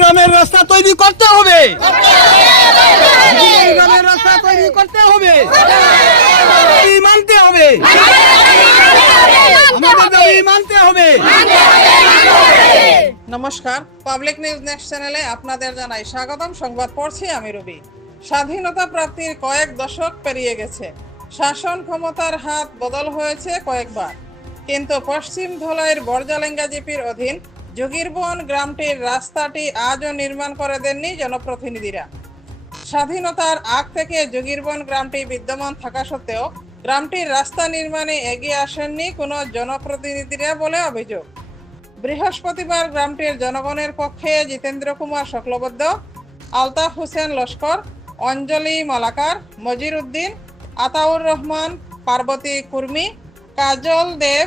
গ্রামের রাস্তা তৈরি করতে হবে। মানতে হবে। নমস্কার, পাবলিক নিউজ নেক্সট চ্যানেলে আপনাদের জানাই স্বাগতম। সংবাদ পড়ছি আমি রবি। স্বাধীনতা প্রাপ্তির কয়েক দশক পেরিয়ে গেছে। শাসন ক্ষমতার হাত বদল হয়েছে কয়েকবার। কিন্তু পশ্চিম ধলাইয়ের বরজালেঙ্গা জিপির অধীন যোগীরবন গ্রামটির রাস্তাটি আজও নির্মাণ করে দেননি জনপ্রতিনিধিরা। স্বাধীনতার আগ থেকে যোগীরবন গ্রামটি বিদ্যমান থাকা সত্ত্বেও গ্রামটির রাস্তা নির্মাণে এগিয়ে আসেননি কোনো জনপ্রতিনিধিরা বলে অভিযোগ। বৃহস্পতিবার গ্রামটির জনগণের পক্ষে জিতেন্দ্র কুমার শুক্লবদ্ধ, আলতাফ হোসেন লস্কর, অঞ্জলি মালাকার, মজির উদ্দিন, আতাউর রহমান, পার্বতী কুর্মি, কাজল দেব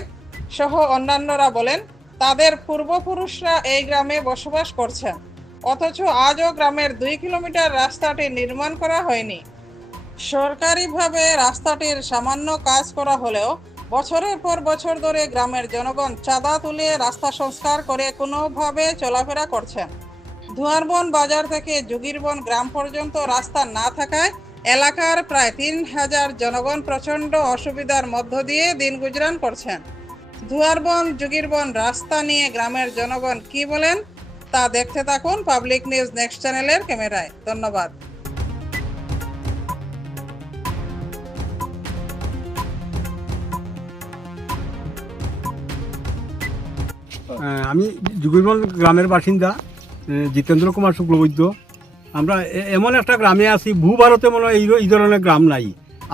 সহ অন্যান্যরা বলেন, তাদের পূর্বপুরুষরা এই গ্রামে বসবাস করছেন। অথচ আজও গ্রামের দুই কিলোমিটার রাস্তাটি নির্মাণ করা হয়নি। সরকারিভাবে রাস্তাটির সামান্য কাজ করা হলেও বছরের পর বছর ধরে গ্রামের জনগণ চাঁদা তুলে রাস্তা সংস্কার করে কোনোভাবে চলাফেরা করছেন। ধুয়ারবন বাজার থেকে যোগীরবন গ্রাম পর্যন্ত রাস্তা না থাকায় এলাকার প্রায় তিন হাজার জনগণ প্রচণ্ড অসুবিধার মধ্য দিয়ে দিন গুজরান করছেন। ধুয়ারবন যোগীরবন রাস্তা নিয়ে গ্রামের জনগণ কি বলেন তা দেখতে থাকুন পাবলিক নিউজ নেক্সট চ্যানেলের ক্যামেরায়। ধন্যবাদ। আমি যুগিরবন গ্রামের বাসিন্দা জিতেন্দ্র কুমার শুক্লবৈদ্য। আমরা এমন একটা গ্রামে আছি, ভূভারতে মনে হয় এই ধরনের গ্রাম নাই।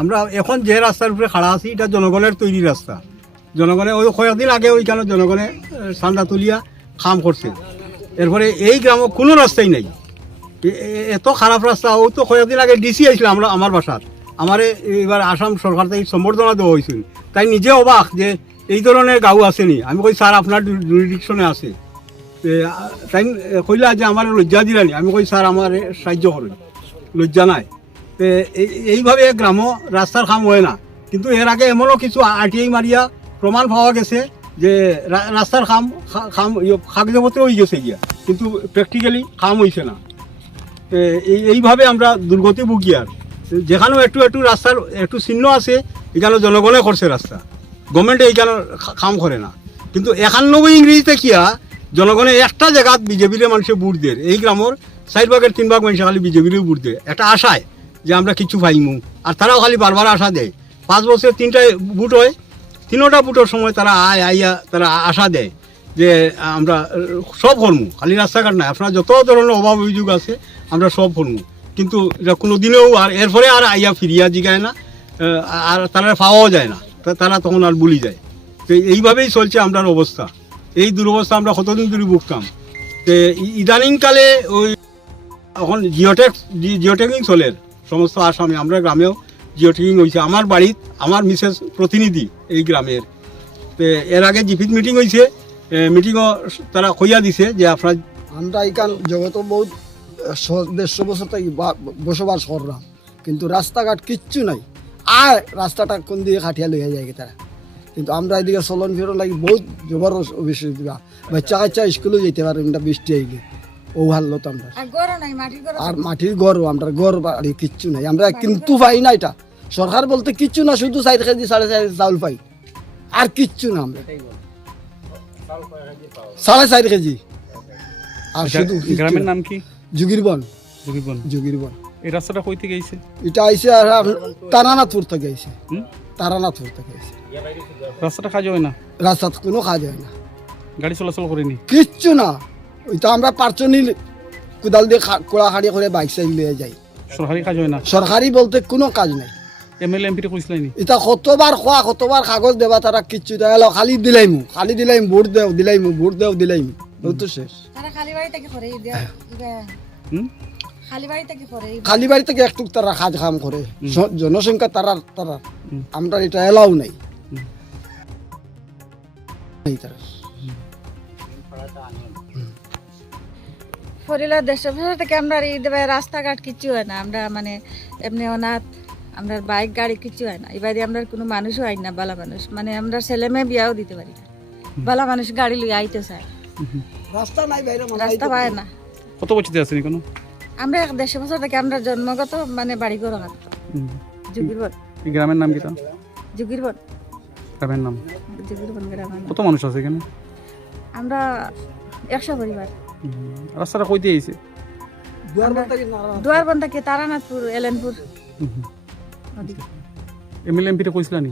আমরা এখন যে রাস্তার উপরে খাড়া আছি, এটা জনগণের তৈরি রাস্তা। জনগণে ওই কয়েকদিন আগে ওইখানে জনগণে চান্দা তুলিয়া খাম করছে। এরপরে এই গ্রামে কোনো রাস্তাই নাই। এত খারাপ রাস্তা, ও তো কয়েকদিন আগে ডিসি আইছিল আমরা, আমার বাসার। আমারে এবার আসাম সরকার থেকে সম্বর্ধনা দেওয়া হয়েছিল তাই নিজে অবাক যে এই ধরনের গাঁও আসেনি। আমি কই, স্যার, আপনার জুরিডিকশনে আছে। তাই কইলা যে আমার লজ্জা দিলানি আমি কই, স্যার, আমার সাহায্য করেন। লজ্জা নাই। এই- এইভাবে গ্রাম রাস্তার কাম হয় না। কিন্তু এর আগে এমনও কিছু আরটিআই মারিয়া প্রমাণ পাওয়া গেছে যে রাস্তার খাম খাম কাগজপত্র হয়ে গেছে গিয়া। কিন্তু প্র্যাকটিক্যালি খাম হয়েছে না। এই এইভাবে আমরা দুর্গতি ভুগি আর। যেখানেও একটু একটু রাস্তার একটু চিহ্ন আছে, এখানে জনগণে করছে রাস্তা। গভর্নমেন্টে এইখানে খাম করে না। কিন্তু একানব্বই ইংরেজিতে কিয়া জনগণে একটা জায়গাত বিজেপির মানুষে বুট দেয়। এই গ্রামের চার ভাগের তিন ভাগ মানুষে খালি বিজেপির বুট দেয়। একটা আশায় যে আমরা কিছু পাইমু। আর তারাও খালি বারবার আশা দেয়। পাঁচ বছর তিনটা বুট হয় তিনোটা বুটের সময় তারা আয় আইয়া তারা আশা দেয় যে আমরা সব করমু। খালি রাস্তাঘাট নাই। আপনার যত ধরনের অভাব অভিযোগ আছে, আমরা সব করমু। কিন্তু এটা কোনো দিনেও আর এরপরে আর আইয়া ফিরিয়া জিগায় না আর তারা পাওয়াও যায় না। তারা তখন আর বুলি যায়। তো এইভাবেই চলছে আমরার অবস্থা। এই দুরবস্থা আমরা কতদিন ধরে ভুগতাম। তো ইদানিংকালে ওই এখন জিওটেক জিওটেকিং চলের সমস্ত আসামে, আমরা গ্রামেও জিওটেকিং হয়েছে আমার বাড়িত আমার মিসেস প্রতিনিধি এই গ্রামের। তো এর আগে জিপিত মিটিং হয়েছে মিটিংও তারা কইয়া দিছে যে আপনার আমরা এখান জগত বহুত দেড়শো বছর থেকে বা- বসবাস করলাম। কিন্তু রাস্তাঘাট কিচ্ছু নাই। আর রাস্তাটা কোন দিকে খাটিয়া লইয়া যায় তারা? কিন্তু আমরা এদিকে চলন ফিরন লাগি বহুত জবর অসুবিধা বাচ্চা কাচ্চা স্কুলে যেতে পারে না বৃষ্টি আইলে। ও হারলত আমরা। আর মাটির আর গড় আমরা গড় বাড়ি কিচ্ছু নাই। আমরা কিন্তু পাই না এটা। সরকার বলতে কিচ্ছু না শুধু চার কেজি সাড়ে চার চাউল পাই। আর কিচ্ছু না আমরা। সাড়ে চার কেজি। আর শুধু গ্রামের নাম কি? যুগিরবন যোগীবন যুগিরবন এই রাস্তাটা কই থেকে আইছে? এটা আইসে আর তারানাথপুর থেকে হুম? তারানাথপুর থেকে আইসে রাস্তাটা কাজ হয় না? রাস্তাত কোনো কাজ হয় না। গাড়ি চলাচল করেনি? কিচ্ছু না। ওইটা আমরা পার্চনি কোদাল দিয়ে কোড়া খাড়ি করে বাইক সাইড লিয়ে যাই। সরকারি কাজ হয় না? সরকারি বলতে কোনো কাজ নাই। এটা কতবার খোয়া কতবার কাগজ দেবা তারা কিচ্ছু খালি দিলাইমু খালি দিলাইম ভোট দেও দিলাইমু ভোট দেও দিলাইমু ওই তো শেষ। তারা খালি বাড়ি থেকে করে এই দেয়া- ইবা- হুম? খালি বাড়ি থেকে করে এই খালি বাড়ি থেকে একটু তারা কাজ কাম করে জনসংখ্যা তারা তারা আমরা এটা এলাও নাই। দেড়শো থেকে আমরা রাস্তাঘাট কিচ্ছু হয় না আমরা মানে এমনি অনাথ আমরা বাইক গাড়ি কিছু হয় না। এবারে আমরা কোনো মানুষও হয় না বালা মানুষ। মানে আমরা ছেলে মেয়ে বিয়াও দিতে পারি না। ভালো মানুষ গাড়ি লই আইতে চায়। রাস্তা নাই বাইরে রাস্তা পায় না। কত বছরতে আছেন এখনও? আমরা এক দেড়শো বছর থেকে আমরা জন্মগত মানে বাড়ি ঘর যুগির বন এই গ্রামের নাম কিটা যুগির বন গ্রামের নাম? যুগির বন গ্রাম কত মানুষ আছে এখানে? আমরা একশো পরিবার। রাস্তাটা কই দিয়ে আইছে? কি থেকে তারানাথপুর এলেনপুর। এমএলএ এমপিটা কইছিলা নি?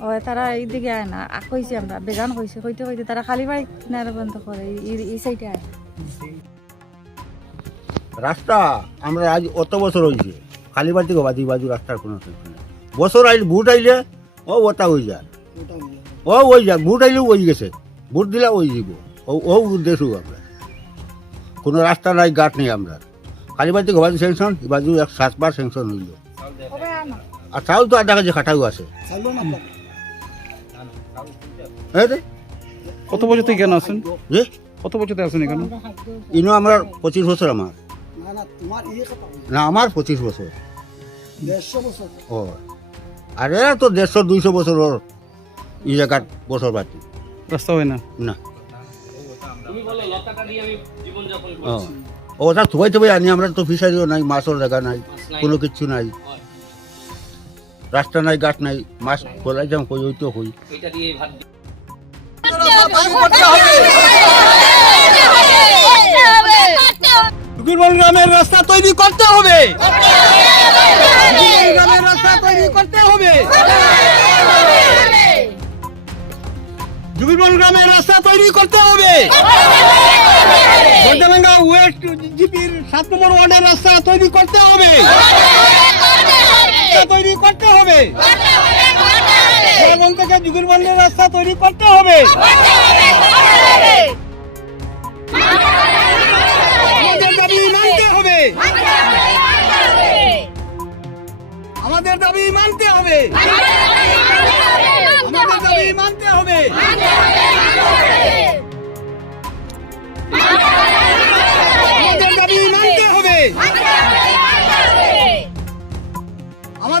ও তারা এইদিকে আয় না। আ- কইছে আমরা বেগান কইছে কইতে কইতে। তারা খালি বাড়ি কিনারে বন্ধ করে এই- সাইডে আয় রাস্তা আমরা আজ অত বছর হয়েছে খালি বাড়ি থেকে বাদি বাজু রাস্তার কোনো বছর আইলে ভোট আইলে ও ওটা হয়ে যায় ও ওই যাক ভোট আইলেও ওই গেছে। ভোট দিলে ওই দিব ও ও উদ্দেশ্য আমরা। কোনো রাস্তা নাই গাট নেই আমরা। খালি বাড়ি থেকে বাজু স্যাংশন বাজু এক সাতবার স্যাংশন হইল। আর চাউল তো আধা কেজি খাটাও আছে। চালু না পারে। হ্যাঁ রে। কত বছর থেকে এখানে আছেন? যে কত বছরতে আছেন এখানে? ইনো আমার পঁচিশ বছর আমার। না না তোমার কথা বলো। না আমার পঁচিশ বছর। ও। আর এরা তো দেড়শো দুইশো বছর ওর এই জায়গার বছর বাড়তি রাস্তা হয় না? না। ও। ওটা থুবাই থুবাই আনি আমরা তো ফিশারিও নাই মাছের জায়গা নাই কোনো কিচ্ছু নাই। রাস্তা নাই গাছ নাই মাছ খোলাই যাম কই ওই তো হই যুগিরবল গ্রামের রাস্তা তৈরি করতে হবে। গ্রামের রাস্তা তৈরি করতে হবে। যুগিরবল গ্রামের রাস্তা তৈরি করতে হবে। ওয়েস্ট জিপির সাত নম্বর ওয়ার্ডের রাস্তা তৈরি করতে হবে। রাস্তা তৈরি করতে হবে। জয়গঞ্জ থেকে যুগিরবন্দের রাস্তা তৈরি করতে হবে।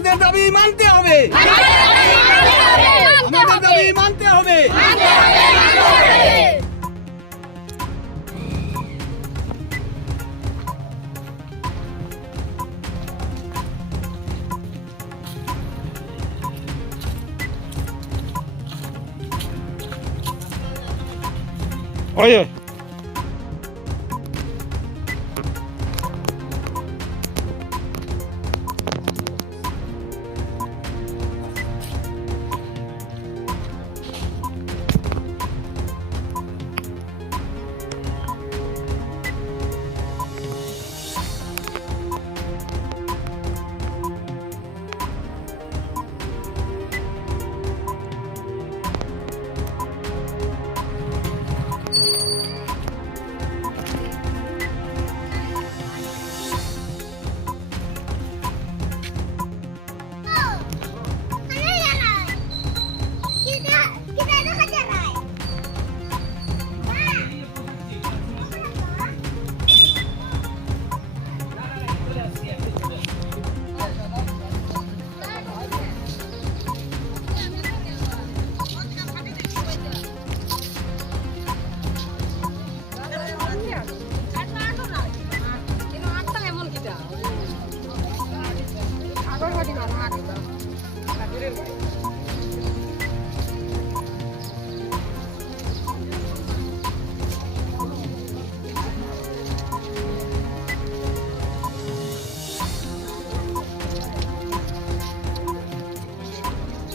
আমাদের দাবি মানতে হবে আমাদের দাবি মানতে হবে ওই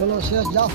Pelo acesso da